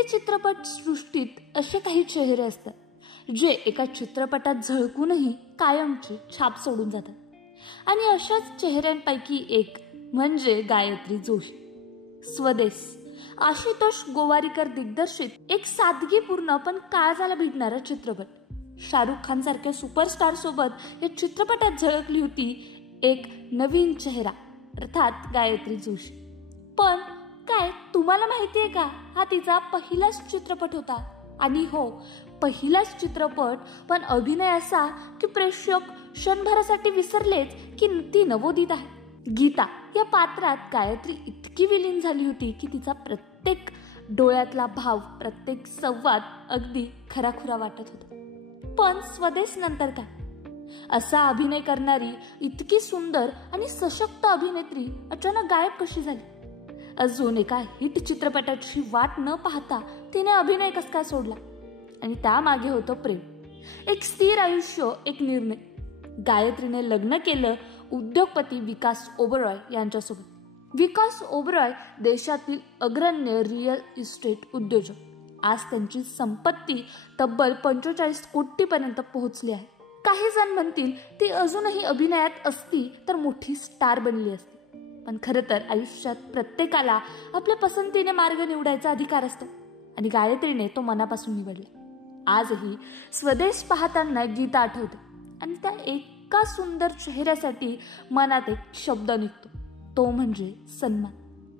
हिंदी चित्रपट सृष्टीत असे काही चेहरे असतात जे एका चित्रपटात झळकूनही कायमची छाप सोडून जातात आणि अशाच चेहऱ्यांपैकी एक म्हणजे गायत्री जोशी. स्वदेश आशुतोष गोवारीकर दिग्दर्शित एक सादगीपूर्ण पण काळजाला भिडणारा चित्रपट. शाहरुख खान सारख्या सुपरस्टार सोबत या चित्रपटात झळकली होती एक नवीन चेहरा अर्थात गायत्री जोशी. पण काय तुम्हाला माहितीये का, हा तिचा पहिलाच चित्रपट होता. आणि हो, पहिलाच चित्रपट, पण अभिनय असा की प्रेक्षक क्षणभरासाठी विसरलेच की ती नवोदित आहे. गीता या पात्रात गायत्री इतकी विलीन झाली होती की तिचा प्रत्येक डोळ्यातला भाव, प्रत्येक संवाद अगदी खराखुरा वाटत होता. पण स्वदेश नंतर काय, असा अभिनय करणारी इतकी सुंदर आणि सशक्त अभिनेत्री अचानक गायब कशी झाली? अजून एका हिट चित्रपटाची वाट न पाहता तिने अभिनय कसा काय सोडला? आणि त्यामागे होतं प्रेम, एक स्थिर आयुष्य, एक निर्णय. गायत्रीने लग्न केलं उद्योगपती विकास ओबरॉय यांच्यासोबत. विकास ओबरॉय देशातील अग्रण्य रिअल इस्टेट उद्योजक. आज त्यांची संपत्ती तब्बल 45 कोटीपर्यंत पोहोचली आहे. काही जण म्हणतील ती अजूनही अभिनयात असती तर मोठी स्टार बनली असती. पण खरं तर आयुष्यात प्रत्येकाला आपल्या पसंतीने मार्ग निवडायचा अधिकार असतो आणि गायत्रीने तो मनापासून निवडला. आजही स्वदेश पाहताना गीता आठवते आणि त्या एका सुंदर चेहऱ्यासाठी मनात एक शब्द निघतो, तो म्हणजे सन्मान.